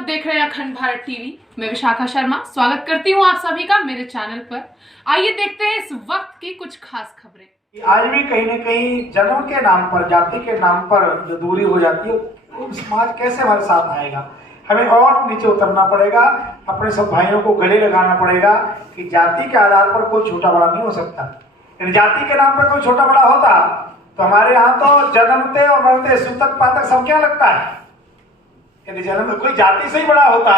सब देख रहे हैं अखंड भारत टीवी। मैं विशाखा शर्मा स्वागत करती हूं आप सभी का मेरे चैनल पर। आइए देखते हैं इस वक्त की कुछ खास खबरें। आज भी कहीं न कहीं जन्म के नाम पर, जाति के नाम पर जो दूरी हो जाती है, वो समाज कैसे हमारे साथ आएगा? हमें और नीचे उतरना पड़ेगा, अपने सब भाइयों को गले लगाना पड़ेगा कि जाति के आधार पर कोई छोटा बड़ा नहीं हो सकता। यदि जाति के नाम पर कोई छोटा बड़ा होता तो हमारे यहाँ तो जन्मते और मरते सूतक पातक सब क्या लगता है। यदि जन्म कोई जाति से ही बड़ा होता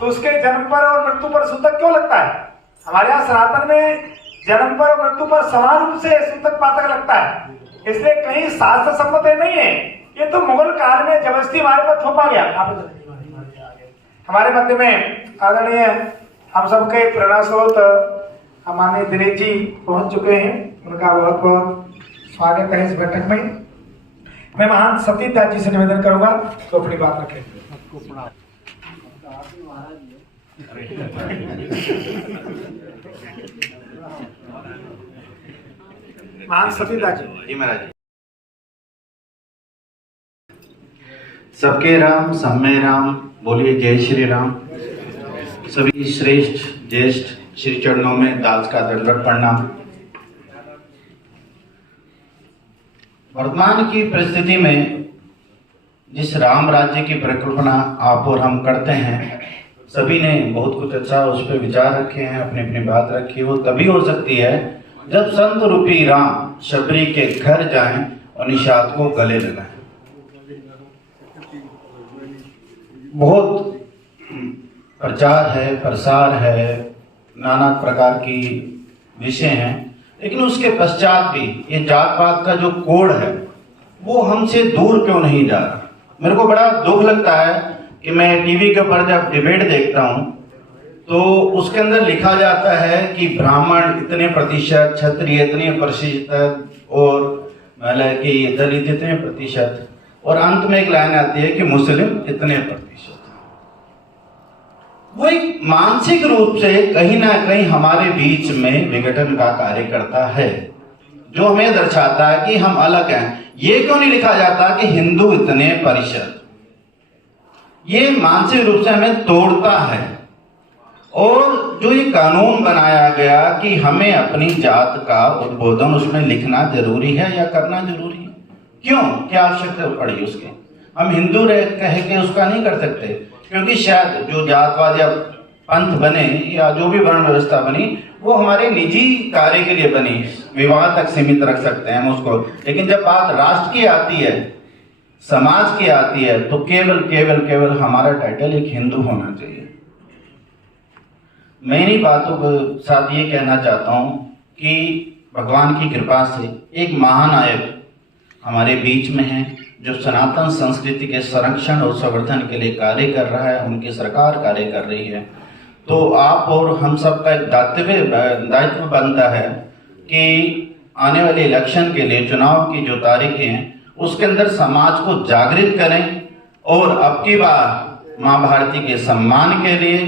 तो उसके जन्म पर और मृत्यु पर सूतक क्यों लगता है? हमारे यहाँ सनातन में जन्म पर और मृत्यु पर समान रूप से सूतक पातक लगता है, इसलिए कहीं शास्त्र सम्मत नहीं है। ये तो मुगल काल में जबरदस्ती हमारे पर थोपा गया। हमारे मध्य में आदरणीय हम सबके प्रेरणा स्रोत माननीय दिनेश जी पहुंच चुके हैं, उनका बहुत बहुत स्वागत है इस बैठक में। मैं महान सतीश दास जी से निवेदन करूंगा तो अपनी बात रखें। महान सतीश दास जी महाराज। सबके राम सम्मय राम, बोलिए जय श्री राम। सभी श्रेष्ठ ज्येष्ठ श्री चरणों में दास का दंडवत प्रणाम। वर्तमान की परिस्थिति में जिस राम राज्य की परिकल्पना आप और हम करते हैं, सभी ने बहुत कुछ अच्छा उस पर विचार रखे हैं, अपनी अपनी बात रखी। वो तभी हो सकती है जब संत रूपी राम शबरी के घर जाएं और निषाद को गले लगाएं। बहुत प्रचार है, प्रसार है, नाना प्रकार की विषय हैं, लेकिन उसके पश्चात भी ये जात पात का जो कोड है वो हमसे दूर क्यों नहीं जा रहा। मेरे को बड़ा दुख लगता है कि मैं टीवी के ऊपर जब डिबेट देखता हूँ तो उसके अंदर लिखा जाता है कि ब्राह्मण इतने प्रतिशत, क्षत्रिय इतने प्रतिशत और मतलब कि दलित इतने प्रतिशत, और अंत में एक लाइन आती है कि मुस्लिम इतने प्रतिशत। वो एक मानसिक रूप से कहीं ना कहीं हमारे बीच में विघटन का कार्य करता है, जो हमें दर्शाता है कि हम अलग हैं। ये क्यों नहीं लिखा जाता कि हिंदू इतने प्रतिशत? ये मानसिक रूप से हमें तोड़ता है। और जो ये कानून बनाया गया कि हमें अपनी जात का उद्बोधन उसमें लिखना जरूरी है या करना जरूरी है, क्यों, क्या आवश्यकता पड़ी उसके? हम हिंदू कह के उसका नहीं कर सकते, क्योंकि शायद जो जातवाद या पंथ बने या जो भी वर्ण व्यवस्था बनी वो हमारे निजी कार्य के लिए बनी, विवाह तक सीमित रख सकते हैं हम उसको। लेकिन जब बात राष्ट्र की आती है, समाज की आती है, तो केवल केवल केवल हमारा टाइटल एक हिंदू होना चाहिए। मैं इन्हीं बातों के साथ ये कहना चाहता हूँ कि भगवान की कृपा से एक महानायक हमारे बीच में है, जो सनातन संस्कृति के संरक्षण और संवर्धन के लिए कार्य कर रहा है, उनकी सरकार कार्य कर रही है। तो आप और हम सब का एक दायित्व बनता है कि आने वाले इलेक्शन के लिए, चुनाव की जो तारीखें हैं उसके अंदर समाज को जागृत करें, और अब की बार माँ भारती के सम्मान के लिए,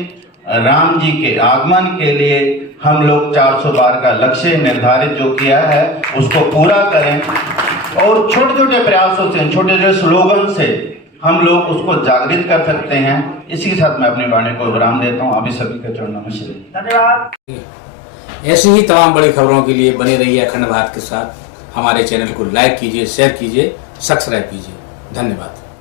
राम जी के आगमन के लिए हम लोग 400 बार का लक्ष्य निर्धारित जो किया है उसको पूरा करें, और छोटे छोटे प्रयासों से, छोटे छोटे स्लोगन से हम लोग उसको जागृत कर सकते हैं। इसी के साथ मैं अपनी वाणी को विराम देता हूँ। अभी सभी के चरणों में श्री धन्यवाद। ऐसी ही तमाम बड़ी खबरों के लिए बने रहिए अखंड भारत के साथ। हमारे चैनल को लाइक कीजिए, शेयर कीजिए, सब्सक्राइब कीजिए। धन्यवाद।